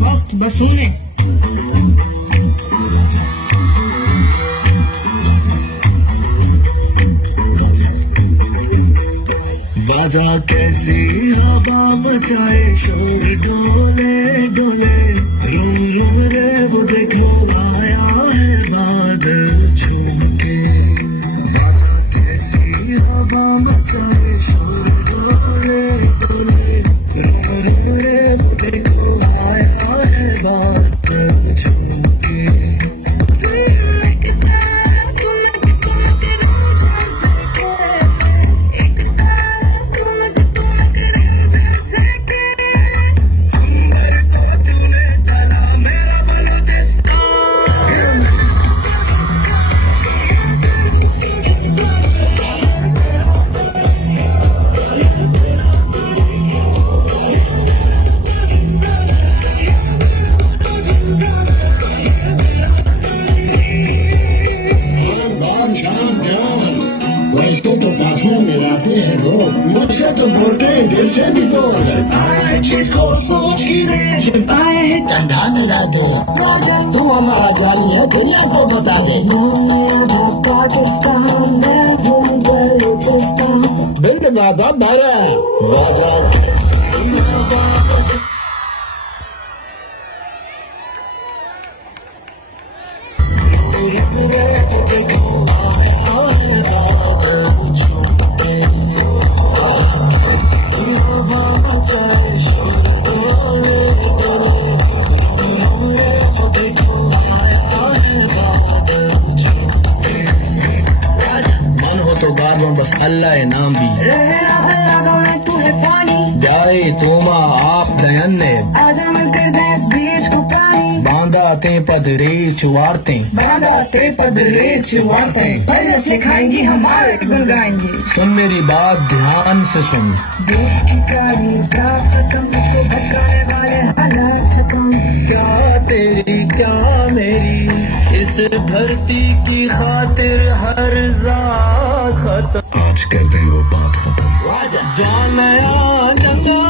वक्त बसूने बाजा कैसी हवा मचाए शोर डोले डोले रूम रूम रे वो देखो आया है बादल झूम के बाजा कैसी हवा मचाए शोर डोले डोले रूम रूम रे वो देखो आया है बादल झूम के वैसे तो काफी मिलाते हैं वो मुझसे तो बोलते हैं दिल से भी तो चीज को सोच की रेंज पाए हैं ठंडा मिला दे तू हमारा जाली है दुनिया को बता दे बिंद बाबा बारा तो गाबों बस अल्लाह नाम भी जाए तोमा आप दयन्ने बांधा ते पदरे चुवारते लिखाएंगी हमारे गुन गाएंगे सुन मेरी बात ध्यान से सुन क्या तेरी क्या मेरी इस धरती की खातिर हर जात खत्म आज कर दें वो बात खत्म जो नया जंगल